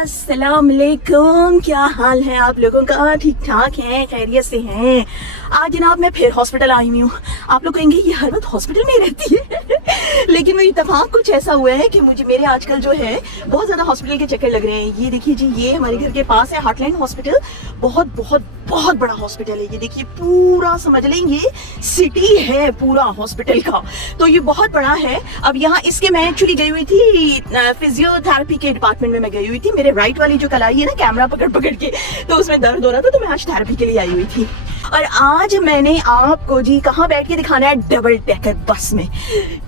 अस्सलाम वालेकुम, क्या हाल है आप लोगों का? ठीक ठाक है, खैरियत से हैं? आज जनाब मैं फिर हॉस्पिटल आई हुई हूँ। आप लोग कहेंगे ये हर वक्त हॉस्पिटल में ही रहती है लेकिन वो इत्तेफाक कुछ ऐसा हुआ है कि मेरे आजकल जो है बहुत ज़्यादा हॉस्पिटल के चक्कर लग रहे हैं। ये देखिए जी, ये हमारे घर के पास है हार्टलाइन हॉस्पिटल। बहुत बहुत बहुत बड़ा हॉस्पिटल है। ये देखिए पूरा समझ लें ये सिटी है पूरा हॉस्पिटल का, तो ये बहुत बड़ा है। अब यहाँ इसके मैं एक्चुअली गई हुई थी फिजियोथेरेपी के डिपार्टमेंट में मैं गई हुई थी। मेरे राइट वाली जो कलाई है ना कैमरा पकड़ पकड़ के, तो उसमें दर्द हो रहा था, तो मैं आज थेरेपी के लिए आई हुई थी। और आज मैंने आपको जी कहाँ बैठ के दिखाना है, डबल डेकर बस में।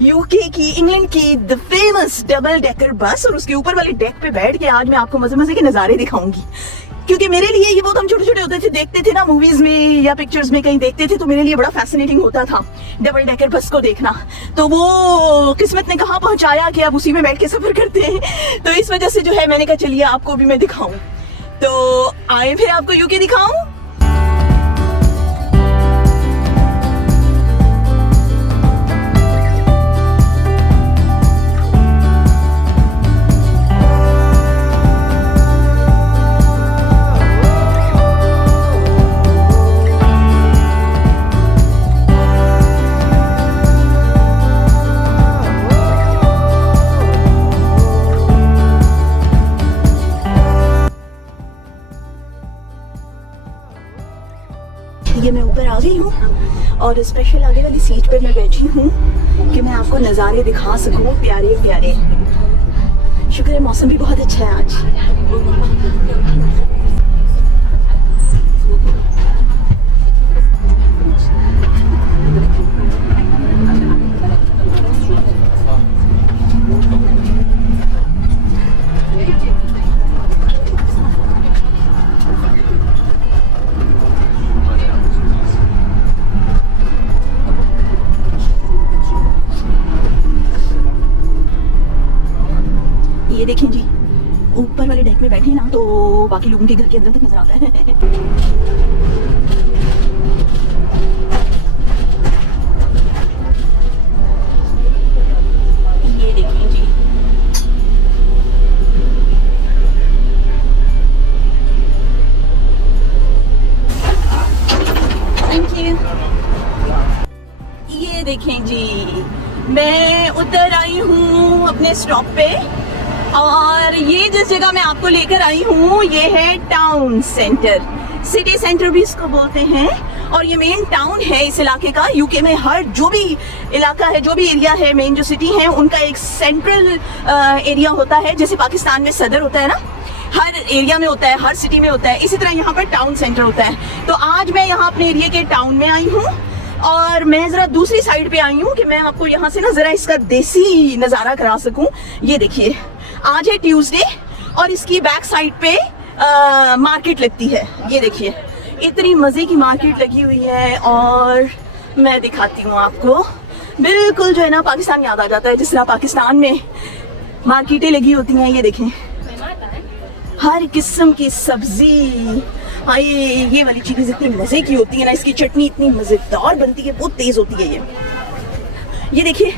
यूके की, इंग्लैंड की the famous double decker bus, और उसके ऊपर वाली डेक पे बैठ के आज मैं आपको मजे मजे के नजारे दिखाऊंगी। क्योंकि मेरे लिए ये बहुत हम छोटे छोटे होते थे, देखते थे ना मूवीज में या पिक्चर्स में कहीं देखते थे, तो मेरे लिए बड़ा फैसिनेटिंग होता था डबल डेकर बस को देखना। तो वो किस्मत ने कहाँ पहुंचाया कि अब उसी में बैठ के सफर करते हैं। तो इस वजह से जो है मैंने कहा चलिए आपको भी मैं दिखाऊं। तो आए फिर आपको यूके दिखाऊं। ये मैं ऊपर आ गई हूँ और स्पेशल आगे वाली सीट पे मैं बैठी हूँ कि मैं आपको नज़ारे दिखा सकूँ प्यारे प्यारे। शुक्र है मौसम भी बहुत अच्छा है आज। ये देखें जी, ऊपर वाले डेक में बैठे ना तो बाकी लोगों के घर के अंदर तक नजर आता है। ये देखें जी, थैंक यू। ये देखें जी, मैं उतर आई हूँ अपने स्टॉप पे, और ये जिस जगह मैं आपको लेकर आई हूँ ये है टाउन सेंटर, सिटी सेंटर भी इसको बोलते हैं। और ये मेन टाउन है इस इलाके का। यूके में हर जो भी इलाका है, जो भी एरिया है, मेन जो सिटी है, उनका एक सेंट्रल एरिया होता है। जैसे पाकिस्तान में सदर होता है ना, हर एरिया में होता है, हर सिटी में होता है, इसी तरह यहाँ पर टाउन सेंटर होता है। तो आज मैं यहाँ अपने एरिया के टाउन में आई हूँ और मैं जरा दूसरी साइड पे आई हूँ कि मैं आपको यहाँ से ना जरा इसका देसी नज़ारा करा सकूँ। ये देखिए, आज है ट्यूसडे और इसकी बैक साइड पे मार्केट लगती है। ये देखिए इतनी मज़े की मार्केट लगी हुई है, और मैं दिखाती हूँ आपको। बिल्कुल जो है ना पाकिस्तान याद आ जाता है, जिस तरह पाकिस्तान में मार्केटें लगी होती हैं। ये देखें हर किस्म की सब्जी। हाँ, ये वाली चीज़ इतनी मज़े की होती है ना, इसकी चटनी इतनी मज़ेदार बनती है, बहुत तेज़ होती है ये देखिए,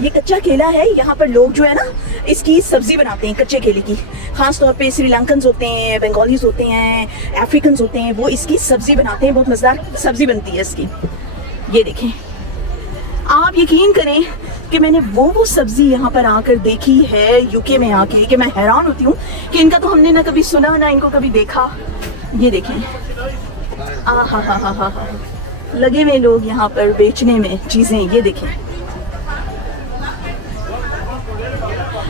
ये कच्चा केला है। यहाँ पर लोग जो है ना इसकी सब्जी बनाते हैं कच्चे केले की। खास तौर पे श्रीलंकन्स होते हैं, बंगालीज होते हैं, अफ्रीकन्स होते हैं, वो इसकी सब्जी बनाते हैं। बहुत मज़ेदार सब्जी बनती है इसकी। ये देखें, आप यकीन करें कि मैंने वो सब्जी यहाँ पर आकर देखी है यूके में आके, कि मैं हैरान होती हूँ कि इनका तो हमने ना कभी सुना ना इनको कभी देखा। ये देखें, हा लगे हुए लोग यहाँ पर बेचने में चीज़ें। ये देखें,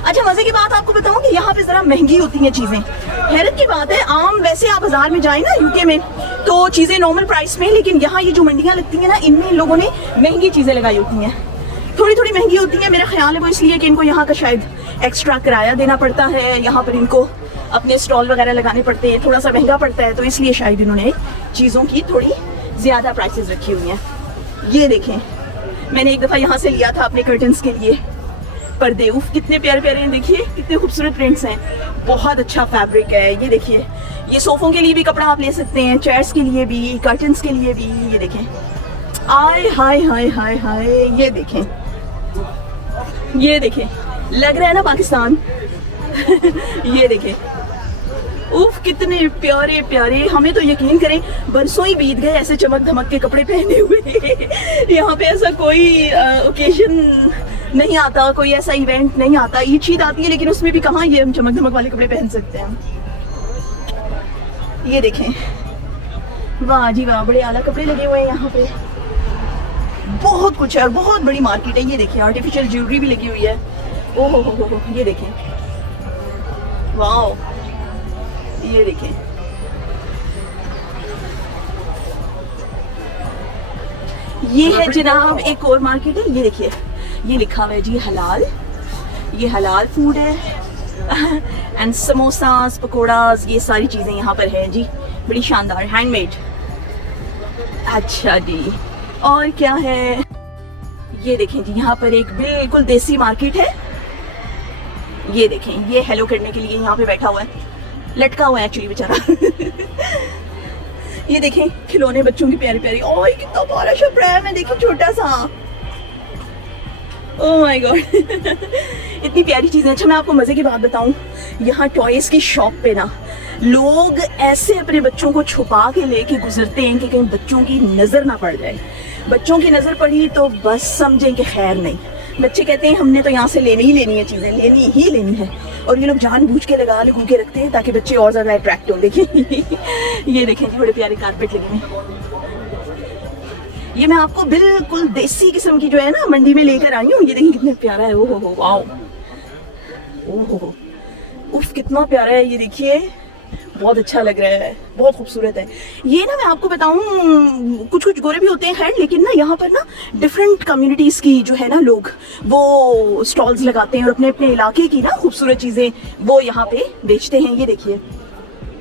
अच्छा मजे की बात आपको बताऊं कि यहाँ पे जरा महंगी होती हैं चीजें। हैरत की बात है, आम वैसे आप बाजार में जाए ना यूके में तो चीजें नॉर्मल प्राइस में, लेकिन यहाँ ये जो मंडियाँ लगती हैं ना, इनमें इन लोगों ने महंगी चीजें लगाई होती हैं। थोड़ी थोड़ी महंगी होती है। मेरा ख्याल है वो इसलिए कि इनको यहाँ का शायद एक्स्ट्रा किराया देना पड़ता है, यहाँ पर इनको अपने स्टॉल वगैरह लगाने पड़ते हैं, थोड़ा सा महंगा पड़ता है, तो इसलिए शायद इन्होंने चीज़ों की थोड़ी ज़्यादा प्राइसेस रखी हुई हैं। ये देखें, मैंने एक दफ़ा यहाँ से लिया था अपने कर्टन्स के लिए पर्दे। उफ कितने प्यारे प्यारे हैं, देखिए कितने खूबसूरत प्रिंट्स हैं, बहुत अच्छा फैब्रिक है। ये देखिए, ये सोफों के लिए भी कपड़ा आप ले सकते हैं, चेयर्स के लिए भी, कर्टन्स के लिए भी। ये देखें, आय हाय हाय हाय हाय, ये देखें, ये देखें, लग रहा है ना पाकिस्तान ये देखें, उफ कितने प्यारे प्यारे, हमें तो यकीन करें बरसों ही बीत गए ऐसे चमक धमक के कपड़े पहने हुए। यहाँ पे ऐसा कोई ओकेजन नहीं आता, कोई ऐसा इवेंट नहीं आता। ईद आती है लेकिन उसमें भी कहाँ ये हम चमक धमक वाले कपड़े पहन सकते हैं। ये देखें, वाह जी वाह, बड़े आला कपड़े लगे हुए हैं यहाँ पे। बहुत कुछ है और बहुत बड़ी मार्केट है। ये देखिए आर्टिफिशियल ज्वेलरी भी लगी हुई है। ओहो हो, ये देखें, वाह, ये देखें, ये है जनाब एक और मार्केट है। ये देखिए, ये लिखा हुआ है जी हलाल, ये हलाल फूड है। एंड समोसास, पकोड़ास, ये सारी चीजें यहाँ पर है जी, बड़ी शानदार, हैंडमेड। अच्छा जी, और क्या है, ये देखें जी, यहाँ पर एक बिल्कुल देसी मार्केट है। ये देखें, ये हेलो करने के लिए यहाँ पे बैठा हुआ है, लटका हुआ है एक्चुअली बेचारा। ये देखें खिलौने बच्चों की प्यारी प्यारी। ओह कितना प्यारा सा प्रेम है, देखिए छोटा सा। ओह माय गॉड, इतनी प्यारी चीजें। अच्छा मैं आपको मजे की बात बताऊं, यहाँ टॉयज की शॉप पे ना लोग ऐसे अपने बच्चों को छुपा के लेके गुजरते हैं कि कहीं बच्चों की नजर ना पड़ जाए। बच्चों की नजर पड़ी तो बस समझें कि खैर नहीं। बच्चे कहते हैं हमने तो यहाँ से लेनी ही लेनी है, चीजें लेनी ही लेनी है, और ये लोग जानबूझ के लगू के रखते हैं ताकि बच्चे और ज्यादा अट्रैक्ट हो। देखिए ये देखें जी, बड़े प्यारे कारपेट लगे हुए। ये मैं आपको बिल्कुल देसी किस्म की जो है ना मंडी में लेकर आई हूँ। ये देखिए कितने प्यारा है। ओहो हो, वाओ, ओहो, उफ कितना प्यारा है। ये देखिए बहुत अच्छा लग रहा है, बहुत खूबसूरत है। ये ना मैं आपको बताऊं, कुछ कुछ गोरे भी होते हैं खैर, लेकिन ना यहाँ पर ना डिफरेंट कम्युनिटीज़ की जो है ना लोग वो स्टॉल्स लगाते हैं और अपने अपने इलाके की ना खूबसूरत चीज़ें वो यहाँ पे बेचते हैं। ये देखिए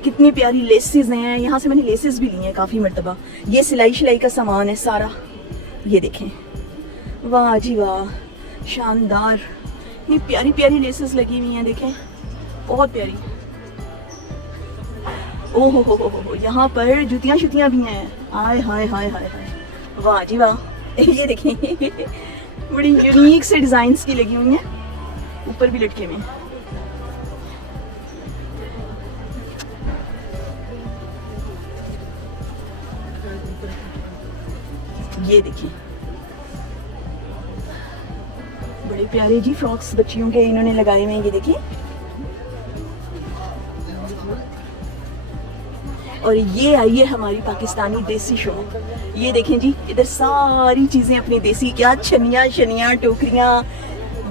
कितनी प्यारी लेसेस हैं, यहाँ से मैंने लेसेस भी ली हैं काफ़ी मरतबा। ये सिलाई शिलाई का सामान है सारा। ये देखें, वाह जी वाह, शानदार, इतनी प्यारी प्यारी लेसेस लगी हुई हैं, देखें बहुत प्यारी। ओहो हो, यहाँ पर जूतियाँ शुतियाँ भी हैं। आय हाय हाय हाय हाय, वाह जी वाह। ये देखें बड़ी यूनिक से डिजाइन्स की लगी हुई हैं, ऊपर भी लटके हुए हैं। ये देखिए बड़े प्यारे जी फ्रॉक्स बच्चियों के इन्होंने लगाए हुए हैं। ये देखिए, और ये आई है हमारी पाकिस्तानी देसी शॉप। ये देखें जी, इधर सारी चीजें अपनी देसी, क्या छनिया शनिया टोकरियां,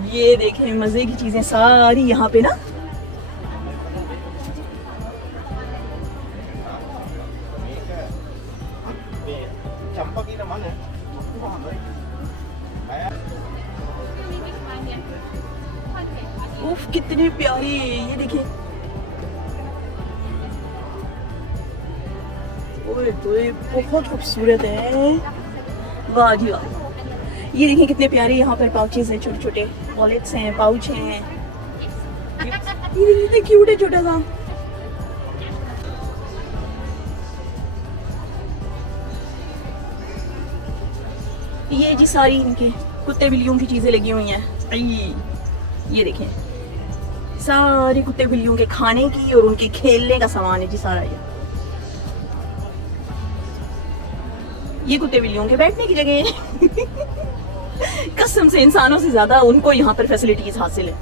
ये देखें मजे की चीजें सारी यहाँ पे ना। उफ कितनी प्यारी, ये देखिए, ओए बहुत खूबसूरत है, वाह जी वाह। ये देखिए कितने प्यारे यहाँ पर पाउचेस हैं, छोटे छोटे वॉलेट्स हैं, पाउच हैं। ये कितने क्यूट है छोटा सा। ये जी सारी इनके कुत्ते बिल्लियों की चीजें लगी हुई हैं। ये देखें सारी कुत्ते बिल्लियों के खाने की और उनके खेलने का सामान है जी सारा। ये कुत्ते बिल्लियों के बैठने की जगह है। कसम से इंसानों से ज्यादा उनको यहाँ पर फैसिलिटीज हासिल है।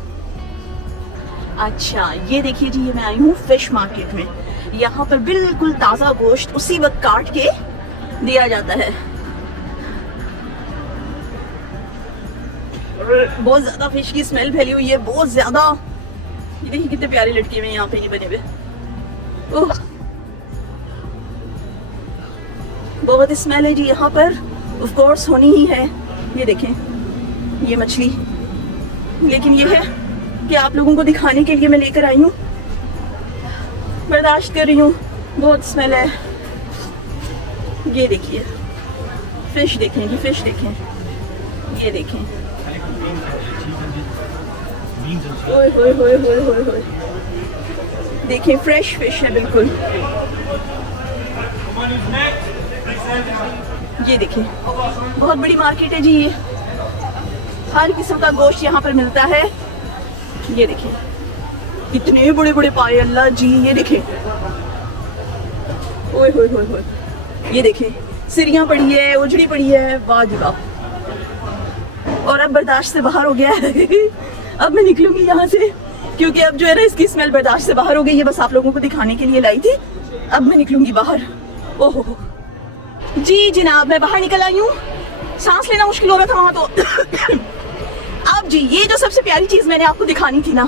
अच्छा ये देखिए जी, ये मैं आई हूँ फिश मार्केट में। यहाँ पर बिल्कुल ताजा गोश्त उसी वक्त काट के दिया जाता है। बहुत ज्यादा फिश की स्मेल फैली हुई है, बहुत ज्यादा। ये देखिए कितने प्यारे लटके हुए यहाँ पे ये बने हुए। ओह बहुत स्मेल है जी यहाँ पर, ऑफ कोर्स होनी ही है। ये देखें ये मछली, लेकिन ये है कि आप लोगों को दिखाने के लिए मैं लेकर आई हूँ, बर्दाश्त कर रही हूँ, बहुत स्मेल है। ये देखिए फिश देखें जी, फिश देखें, ये देखें, ओए होए होए होए होए होए, देखें फ्रेश फिश है बिल्कुल। ये देखिए बहुत बड़ी मार्केट है जी, ये हर किस्म का गोश्त यहाँ पर मिलता है। ये देखिए इतने बड़े बड़े पाए, अल्लाह जी। ये देखें, ओए होए होए होए, ये देखें, सीढ़ियाँ पड़ी है, उजड़ी पड़ी है, वाह जी वाह। और अब बर्दाश्त से बाहर हो गया है। अब मैं निकलूंगी यहाँ से, क्योंकि अब जो है ना इसकी स्मेल बर्दाश्त से बाहर हो गई है। बस आप लोगों को दिखाने के लिए लाई थी, अब मैं निकलूंगी बाहर। ओहो जी जनाब, मैं बाहर निकल आई हूँ। सांस लेना मुश्किल हो रहा था वहाँ तो। अब जी ये जो सबसे प्यारी चीज मैंने आपको दिखानी थी ना,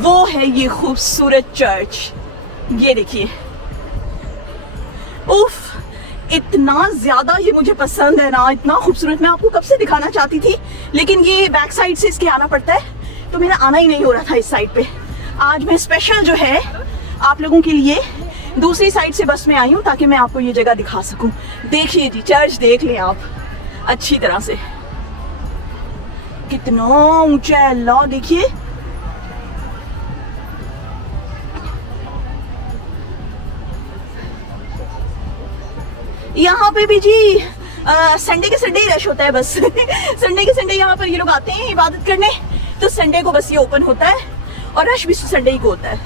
वो है ये खूबसूरत चर्च। ये देखिए, उफ, इतना ज्यादा ये मुझे पसंद है ना, इतना खूबसूरत। मैं आपको कब से दिखाना चाहती थी, लेकिन ये बैक साइड से इसके आना पड़ता है, तो मेरा आना ही नहीं हो रहा था इस साइड पे। आज मैं स्पेशल जो है आप लोगों के लिए दूसरी साइड से बस में आई हूँ, ताकि मैं आपको ये जगह दिखा सकूं। देखिए जी, चर्च देख लें आप अच्छी तरह से, कितना ऊंचा है, अल्लाह। देखिए यहाँ पे भी जी संडे के संडे ही रश होता है बस। संडे के संडे यहाँ पर ये लोग आते हैं इबादत करने, तो संडे को बस ये ओपन होता है, और रश भी संडे ही को होता है।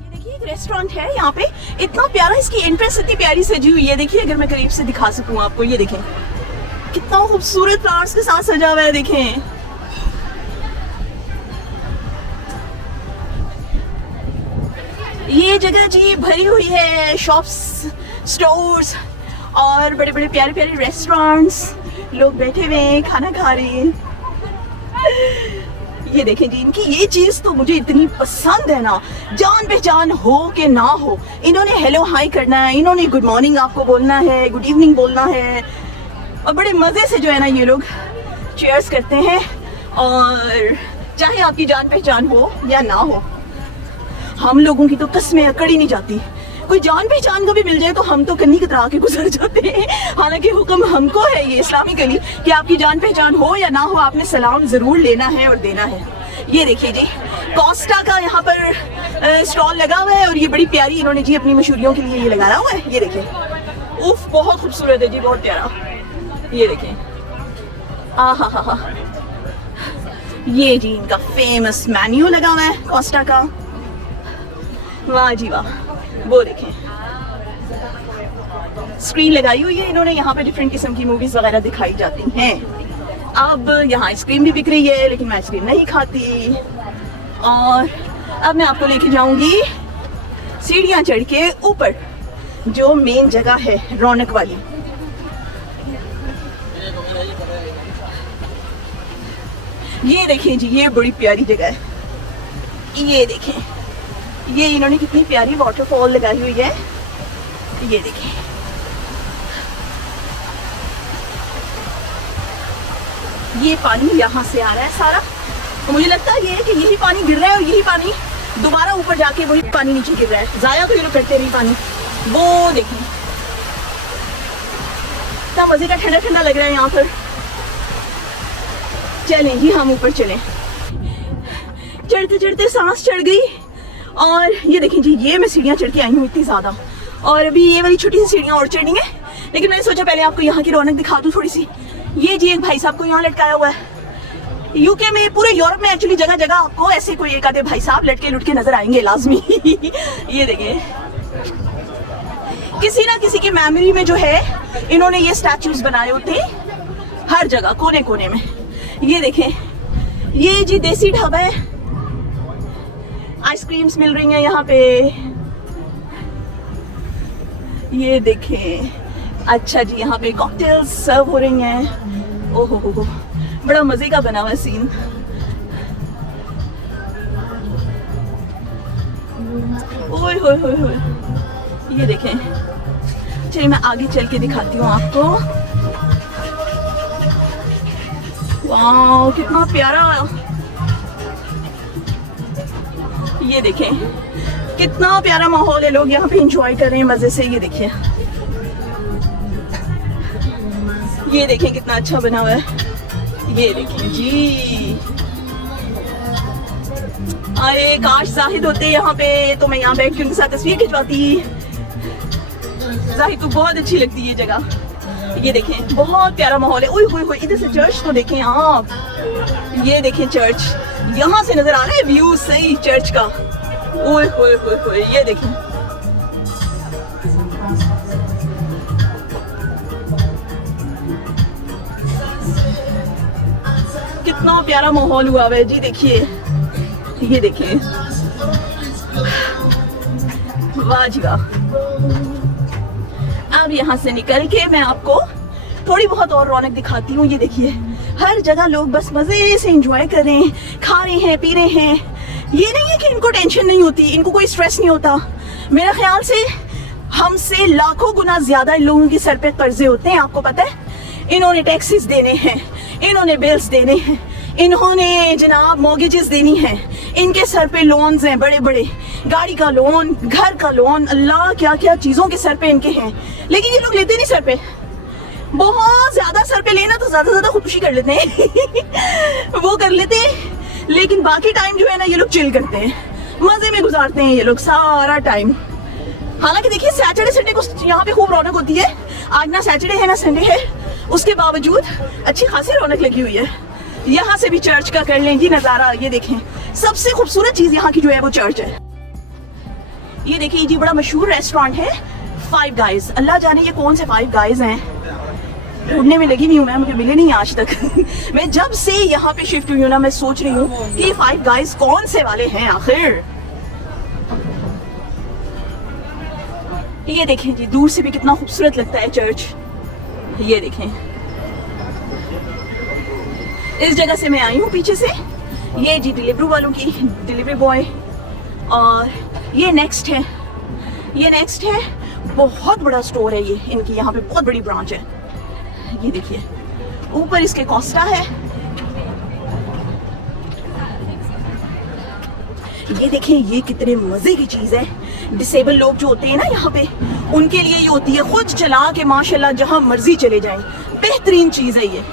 ये देखिए एक रेस्टोरेंट है यहाँ पे, इतना प्यारा, इसकी एंट्रेंस इतनी प्यारी सजी हुई है। देखिए अगर मैं करीब से दिखा सकूँ आपको, ये देखें कितना खूबसूरत फ्लावर्स के साथ सजा हुआ है। देखें ये जगह जी भरी हुई है शॉप्स, स्टोर्स और बड़े बड़े प्यारे प्यारे रेस्टोरेंट्स। लोग बैठे हुए हैं, खाना खा रहे हैं। ये देखें जी, इनकी ये चीज तो मुझे इतनी पसंद है ना, जान पहचान हो कि ना हो, इन्होंने हेलो हाई करना है, इन्होंने गुड मॉर्निंग आपको बोलना है, गुड इवनिंग बोलना है, और बड़े मजे से जो है ना ये लोग चीयर्स करते हैं। और चाहे आपकी जान पहचान हो या ना हो, हम लोगों की तो कस्में अकड़ ही नहीं जाती। कोई जान पहचान को भी मिल जाए तो हम तो कन्नी कतरा के गुजर जाते हैं। हालांकि हुक्म हमको है ये इस्लामिकली कि आपकी जान पहचान हो या ना हो, आपने सलाम जरूर लेना है और देना है। ये देखिए जी, कोस्टा का यहाँ पर स्टॉल लगा हुआ है, और ये बड़ी प्यारी इन्होंने जी अपनी मशहूरियों के लिए ये लगाया हुआ है। ये देखिए, उफ, बहुत खूबसूरत है जी, बहुत प्यारा। ये देखिए, आ हा हा, ये जी इनका फेमस मेन्यू लगा हुआ है कोस्टा का। वाह जी वाह, वो देखें स्क्रीन लगाई हुई है इन्होंने, यहाँ पे डिफरेंट किस्म की मूवीज वगैरह दिखाई जाती हैं। अब यहाँ आइसक्रीम भी बिक रही है, लेकिन मैं आइसक्रीम नहीं खाती। और अब मैं आपको लेके जाऊंगी सीढ़ियाँ चढ़ के ऊपर, जो मेन जगह है रौनक वाली। ये देखें जी, ये बड़ी प्यारी जगह है। ये देखें, ये इन्होंने कितनी प्यारी वाटरफॉल लगाई हुई है। ये देखें, ये पानी यहाँ से आ रहा है सारा, तो मुझे लगता है ये है कि यही पानी गिर रहा है, और यही पानी दोबारा ऊपर जाके वही पानी नीचे गिर रहा है। जाया तो ये लोग करते रही पानी। वो देखिए क्या मजे का ठंडा ठंडा लग रहा है यहाँ पर। चलें जी, हम ऊपर चलें। चढ़ते चढ़ते सांस चढ़ गई। और ये देखें जी, ये मैं सीढ़ियाँ चढ़ के आई हूँ इतनी ज़्यादा, और अभी ये वाली छोटी सी सीढ़ियाँ और चढ़नी है, लेकिन मैंने सोचा पहले आपको यहाँ की रौनक दिखा दूँ थोड़ी सी। ये जी एक भाई साहब को यहाँ लटकाया हुआ है। यूके में, पूरे यूरोप में एक्चुअली जगह जगह आपको ऐसे कोई एक आधे भाई साहब लटके लुटके नजर आएंगे लाजमी। ये देखिए, किसी ना किसी की मेमोरी में जो है इन्होंने ये स्टैचूज बनाए होते हैं हर जगह, कोने कोने में। ये देखें, ये जी देसी ढाबा है, आइसक्रीम्स मिल रही हैं यहाँ पे। ये देखें, अच्छा जी, यहाँ पे कॉकटेल्स सर्व हो रही हैं। ओहो हो, बड़ा मजे का बना हुआ सीन। ओए होए होए होए, ये देखें। चलिए मैं आगे चल के दिखाती हूँ आपको। वाह, कितना प्यारा। ये देखें, कितना प्यारा माहौल है, लोग यहाँ पे एंजॉय कर रहे हैं मजे से। ये देखिए, ये देखें कितना अच्छा बना हुआ है। ये देखिए जी, अरे काश जाहिद होते यहाँ पे, तो मैं यहाँ बैठ के उनके साथ तस्वीर खिंचवाती। जाहिद को बहुत अच्छी लगती है ये जगह। ये देखें बहुत प्यारा माहौल है। ओए होए होए, इधर से चर्च तो देखें आप, ये देखें चर्च, यहाँ से नजर आ रहा है व्यू सही चर्च का। ओए होए होए होए, ये देखें कितना प्यारा माहौल हुआ है जी। देखिए ये देखिए, वाह जी वाह। अब यहाँ से निकल के मैं आपको थोड़ी बहुत और रौनक दिखाती हूँ। ये देखिए हर जगह लोग बस मजे से एंजॉय कर रहे हैं, खा रहे हैं, पी रहे हैं। ये नहीं है कि इनको टेंशन नहीं होती, इनको कोई स्ट्रेस नहीं होता। मेरा ख्याल से हमसे लाखों गुना ज्यादा इन लोगों के सर पे कर्जे होते हैं। आपको पता है, इन्होंने टैक्सेस देने हैं, इन्होंने बिल्स देने हैं, इन्होंने जनाब मॉर्गेजेस देनी है, इनके सर पे लोन्स हैं बड़े बड़े, गाड़ी का लोन, घर का लोन, अल्लाह क्या क्या चीजों के सर पे इनके हैं। लेकिन ये लोग लेते नहीं सर पे। बहुत ज्यादा सर पे लेना तो ज्यादा खुदकुशी कर लेते हैं वो कर लेते हैं, लेकिन बाकी टाइम जो है ना ये लोग चिल करते हैं, मजे में गुजारते हैं ये लोग सारा टाइम। हालांकि देखिए सैटरडे संडे को यहाँ पे खूब रौनक होती है। आज ना सैटरडे है ना संडे है, उसके बावजूद अच्छी खासी रौनक लगी हुई है। यहाँ से भी चर्च का कर लें जी नजारा। ये देखें सबसे खूबसूरत चीज यहाँ की जो है वो चर्च है। ये देखिए जी बड़ा मशहूर रेस्टोरेंट है फाइव गाइज। अल्लाह जाने ये कौन से फाइव गाइज हैं, ढूंढने में लगी हुई हूँ मैं, मुझे मिले नहीं आज तक मैं जब से यहाँ पे शिफ्ट हुई हूँ ना, मैं सोच रही हूँ कि ये फाइव गाइज कौन से वाले हैं आखिर। ये देखें जी दूर से भी कितना खूबसूरत लगता है चर्च। ये देखें इस जगह से मैं आई हूँ पीछे से। ये जी डिलीवरी वालों की डिलीवरी बॉय, और ये नेक्स्ट है, ये नेक्स्ट है। बहुत बड़ा स्टोर है ये इनकी, यहाँ पे बहुत बड़ी ब्रांच है। ये देखिए ऊपर इसके कोस्टा है। ये देखिए ये कितने मजे की चीज है। डिसेबल लोग जो होते हैं ना यहाँ पे, उनके लिए ये होती है, खुद चला के माशाल्लाह जहां मर्जी चले जाएं, बेहतरीन चीज है ये।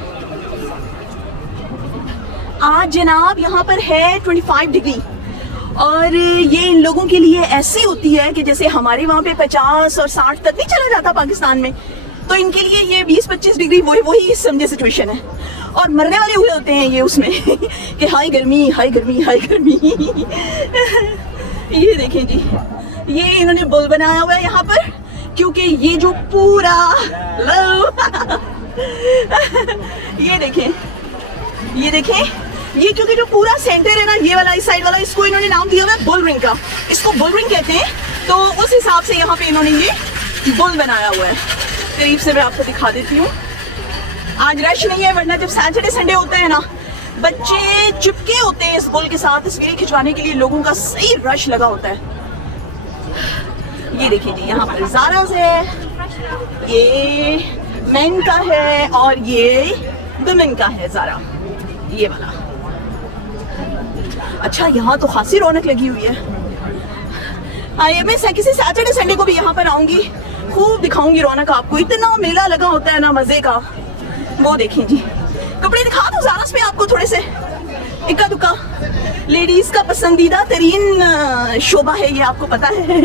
आज जनाब यहाँ पर है 25 डिग्री, और ये इन लोगों के लिए ऐसी होती है कि जैसे हमारे वहाँ पे 50 और 60 तक नहीं चला जाता पाकिस्तान में, तो इनके लिए ये 20-25 डिग्री वही समझे सिचुएशन है। और मरने वाले हुए होते हैं ये उसमें कि हाय गर्मी, हाय गर्मी, हाय गर्मी ये देखें जी, ये इन्होंने बुल बनाया हुआ है यहाँ पर, क्योंकि ये जो पूरा ये देखें, ये देखें, ये क्योंकि जो पूरा सेंटर है ना, ये वाला इस साइड वाला, इसको इन्होंने नाम दिया हुआ है बुल रिंग का। इसको बुल रिंग कहते हैं, तो उस हिसाब से यहाँ पे इन्होंने ये बुल बनाया हुआ है। करीब से मैं आपको दिखा देती हूँ। आज रश नहीं है, वरना जब सैटरडे संडे होता है ना, बच्चे चिपके होते हैं इस बुल के साथ तस्वीरें खिंचवाने के लिए, लोगों का सही रश लगा होता है। ये देखिए जी यहाँ पर ज़ाराज़ है, ये मेन का है, और ये वुमेन का है ज़ारा, ये वाला। अच्छा यहाँ तो खासी रौनक लगी हुई है। आइए मैं किसी सैटरडे संडे को भी यहाँ पर आऊंगी, खूब दिखाऊंगी रौनक आपको। इतना मेला लगा होता है ना मजे का। वो देखें जी, कपड़े दिखा दो ज़ाराज़ पे आपको थोड़े से, इक्का दुक्का। लेडीज का पसंदीदा तरीन शोबा है ये, आपको पता है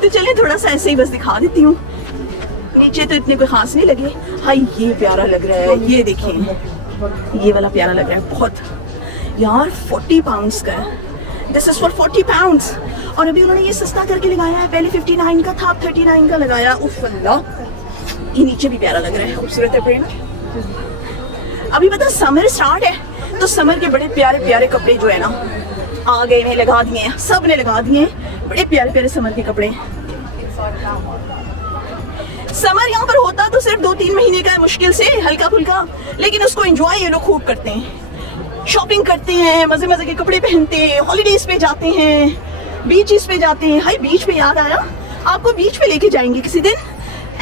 तो चलिए थोड़ा सा ऐसे ही बस दिखा देती हूँ। नीचे तो इतने कोई खास नहीं लगे। हाँ ये प्यारा लग रहा है, ये देखिए ये वाला प्यारा लग रहा है बहुत यार। 40 पाउंड्स का है, दिस इज फॉर 40 पाउंड्स। और अभी उन्होंने ये सस्ता करके लगाया है, पहले 59 का था, 39 का लगाया। उफ अल्लाह, ये नीचे भी प्यारा लग रहा है, खूबसूरत है प्रिंट। अभी पता समर स्टार्ट है, तो समर के बड़े प्यारे प्यारे कपड़े जो है ना आ गए हैं, लगा दिए हैं, सब ने लगा दिए हैं, बड़े प्यारे प्यारे समर के कपड़े। समर यहाँ पर होता तो सिर्फ 2-3 महीने का है, मुश्किल से हल्का फुल्का, लेकिन उसको एंजॉय ये लोग खूब करते हैं। शॉपिंग करते हैं, मजे मजे के कपड़े पहनते हैं, हॉलीडेज पे जाते हैं, बीचेस पे जाते हैं। हाय बीच पे याद आया, आपको बीच पे लेके जाएंगे किसी दिन।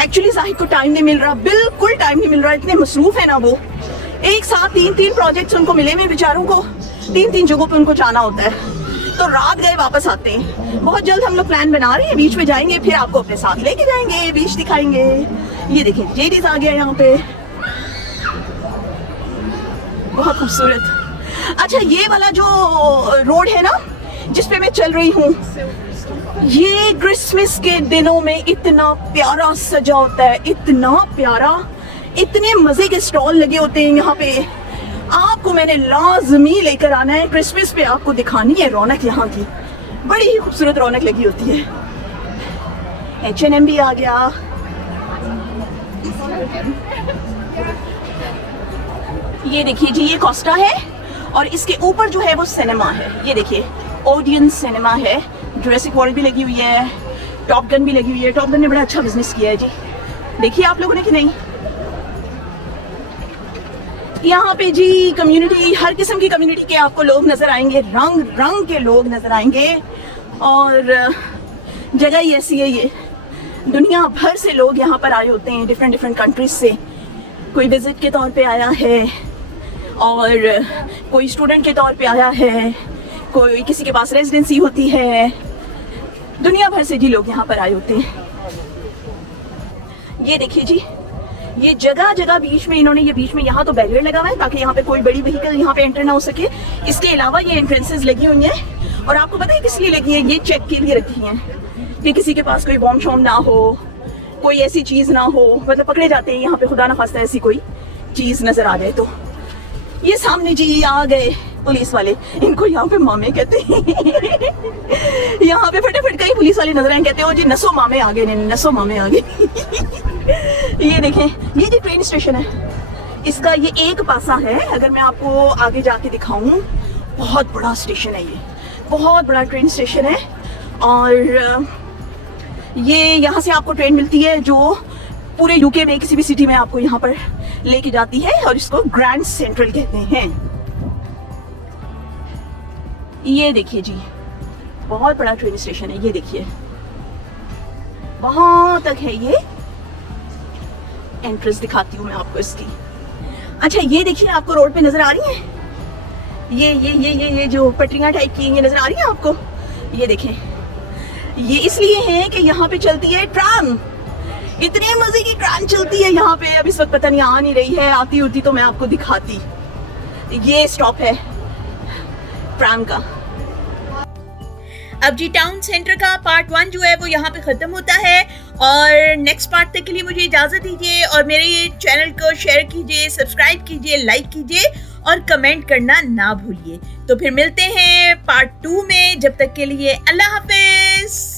एक्चुअली जाहिद को टाइम नहीं मिल रहा, बिल्कुल टाइम नहीं मिल रहा, इतने मसरूफ है ना वो। एक साथ 3 प्रोजेक्ट्स उनको मिले हुए बेचारों को, 3 जगहों पे उनको जाना होता है, तो रात गए वापस आते हैं। बहुत जल्द हम लोग प्लान बना रहे हैं, बीच पे जाएंगे, फिर आपको अपने साथ लेके जाएंगे, बीच दिखाएंगे। ये देखिए जेडीज आ गया यहाँ पे, बहुत खूबसूरत। अच्छा ये वाला जो रोड है ना जिसपे मैं चल रही हूँ, ये क्रिसमस के दिनों में इतना प्यारा सजा होता है, इतना प्यारा। इतने मजे के स्टॉल लगे होते हैं यहाँ पे, आपको मैंने लाजमी लेकर आना है। क्रिसमस पे आपको दिखानी है रौनक यहाँ की, बड़ी ही खूबसूरत रौनक लगी होती है। H&M भी आ गया। ये देखिए जी, ये कोस्टा है और इसके ऊपर जो है वो सिनेमा है। ये देखिए ओडियन सिनेमा है, जुरासिक वर्ल्ड भी लगी हुई है, टॉप गन भी लगी हुई है। टॉप गन ने बड़ा अच्छा बिजनेस किया है जी, देखिए आप लोगों ने कि नहीं। यहाँ पे जी कम्युनिटी, हर किस्म की कम्युनिटी के आपको लोग नजर आएंगे, रंग रंग के लोग नजर आएंगे। और जगह ही ऐसी है, ये दुनिया भर से लोग यहाँ पर आए होते हैं, डिफरेंट डिफरेंट कंट्रीज से। कोई विजिट के तौर पे आया है और कोई स्टूडेंट के तौर पे आया है, कोई किसी के पास रेजिडेंसी होती है, दुनिया भर से जी लोग यहाँ पर आए होते हैं। ये देखिए जी, ये जगह जगह बीच में इन्होंने, ये बीच में यहाँ तो बैरियर लगा हुआ है ताकि यहाँ पे कोई बड़ी व्हीकल यहाँ पे एंटर ना हो सके। इसके अलावा ये एंट्रेंसेस लगी हुई हैं और आपको पता है किस लिए लगी है? ये चेक के लिए रखी हैं कि किसी के पास कोई बॉम्ब शॉम्ब ना हो, कोई ऐसी चीज ना हो, मतलब पकड़े जाते हैं यहाँ पे, खुदा ना खास्ता ऐसी कोई चीज नजर आ जाए तो। ये सामने जी आ गए पुलिस वाले, इनको यहाँ पे मामे कहते हैं। यहाँ पे फटाफट कई पुलिस वाले नजर आए, कहते हो जी नसो मामे आ गए, नसो मामे आ गए। ये देखें, ये जो ट्रेन स्टेशन है, इसका ये एक पासा है। अगर मैं आपको आगे जाके दिखाऊं, बहुत बड़ा स्टेशन है, ये बहुत बड़ा ट्रेन स्टेशन है। और ये यहाँ से आपको ट्रेन मिलती है जो पूरे यूके में किसी भी सिटी में आपको यहाँ पर लेके जाती है और इसको ग्रैंड सेंट्रल कहते हैं। ये देखिए जी, बहुत बड़ा ट्रेन स्टेशन है, ये देखिए वहां तक है। ये एंट्रेंस दिखाती हूँ मैं आपको इसकी। अच्छा ये देखिए, आपको रोड पे नजर आ रही है ये जो पटरियां टाइप की ये नजर आ रही है आपको? ये देखें, ये इसलिए है कि यहाँ पे चलती है ट्राम। इतने मजे की ट्राम चलती है यहाँ पे। अब इस वक्त पता नहीं आ नहीं रही है, आती होती तो मैं आपको दिखाती। ये स्टॉप है ट्राम का। अब जी टाउन सेंटर का पार्ट 1 जो है वो यहाँ पे खत्म होता है और नेक्स्ट पार्ट तक के लिए मुझे इजाजत दीजिए और मेरे चैनल को शेयर कीजिए, सब्सक्राइब कीजिए, लाइक कीजिए और कमेंट करना ना भूलिए। तो फिर मिलते हैं पार्ट 2 में, जब तक के लिए अल्लाह हाफिज।